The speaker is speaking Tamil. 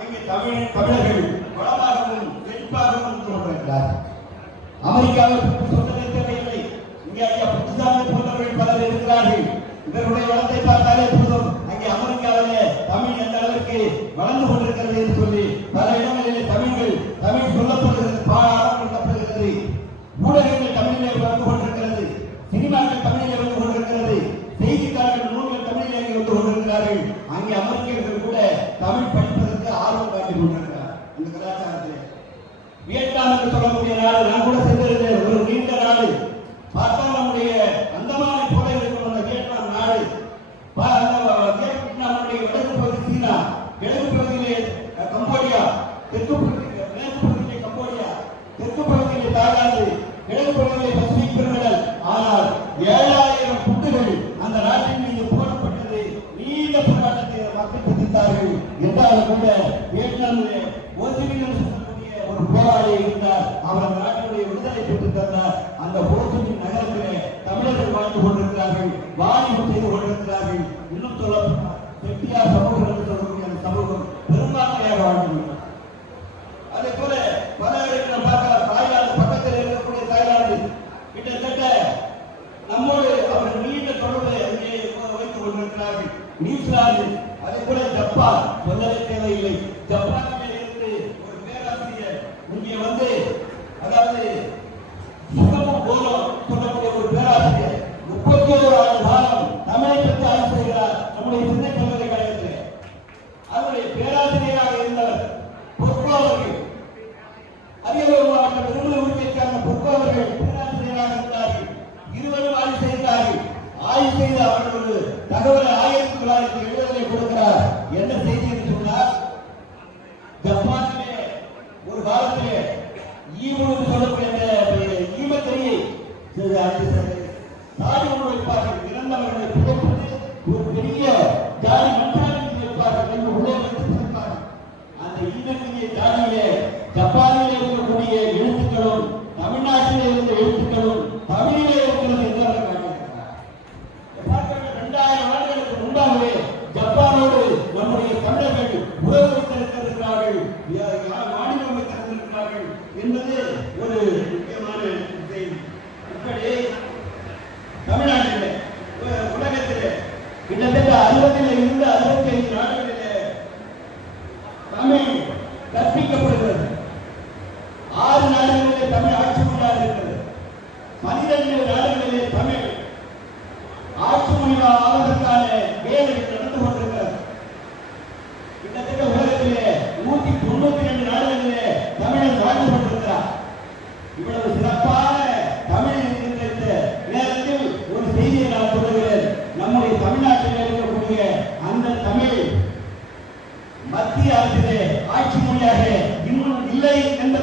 அங்கே தமிழ் அமெரிக்காவில் சொந்தத்தை இங்கே ஐயா புத்திசாமி போன்றவர்கள் பலர் இருக்கிறார்கள். இவருடைய வளத்தை அங்கே அமெரிக்காவில் தமிழ் எந்த அளவிற்கு வளர்ந்து கொண்டிருக்கிறது என்று சொல்லி பல இடம் உருவாக்கி கொண்டிருக்கிறார் இந்த கலாச்சாரத்திலே வியட்நாம் என்று சொல்லக்கூடிய நாடு நான் கூட சென்றிருந்தேன். ஒரு நீண்ட நாடு. பார்த்தால் என்றாலும் கூட வியட்நாமிலே ஓசிமின் சொல்லக்கூடிய ஒரு போராளி இருந்தார் அவர் நாட்டினுடைய விடுதலை பெற்று தந்தார் அந்த ஓசிமின் நகரத்திலே தமிழர்கள் வாழ்ந்து கொண்டிருக்கிறார்கள் வாணிபம் செய்து கொண்டிருக்கிறார்கள். இன்னும் சொல்ல சமூகம் என்று சொல்லக்கூடிய அந்த சமூகம் பெரும்பான்மையாக வாழ்ந்து அதே போல பல பார்க்கலாம் தாய்லாந்து பக்கத்தில் இருக்கக்கூடிய தாய்லாந்து. கிட்டத்தட்ட நம்மோடு நீண்ட தொடர்பை அங்கே வைத்துக் கொண்டிருக்கிறார்கள். நியூசிலாந்து அதே போல ஜப்பான் சொல்லவே தேவையில்லை. ஜப்பானில் இருந்து ஒரு பேராசிரியர் இங்கே வந்து அதாவது சுகமும் போலும் சொல்லக்கூடிய ஒரு பேராசிரியர். முப்பத்தி ஒரு ஆண்டு காலம் தமிழை பற்றி ஆய்வு செய்கிறார் நம்முடைய சின்ன பல்கலைக்கழகத்தில் அவருடைய பேராசிரியராக சாதி வைப்பார்கள் இறந்தவர்களை ஒரு பெரிய ஜாதி மண்பானை வைப்பார்கள் என்று உள்ளே வைத்து அந்த ஈமக்கரிய ஜாதியிலே ஜப்பானிலே இருக்கக்கூடிய எழுத்துக்களும் தமிழ்நாட்டிலே இருந்த எழுத்துக்களும் தமிழிலே அறுபதுல இருந்து அறுபத்தி ஐந்து நாடுகளிலே தமிழ் கற்பிக்கப்படுகிறது. ஆறு நாடுகளிலே தமிழ் ஆட்சி மொழியாக இருக்கிறது பனிரெண்டு நாடுகளிலே தமிழ் ஆட்சி மொழியாக ஆவதற்கான வேறு மத்திய அரசிலே ஆட்சி மொழியாக இன்னும் இல்லை என்ற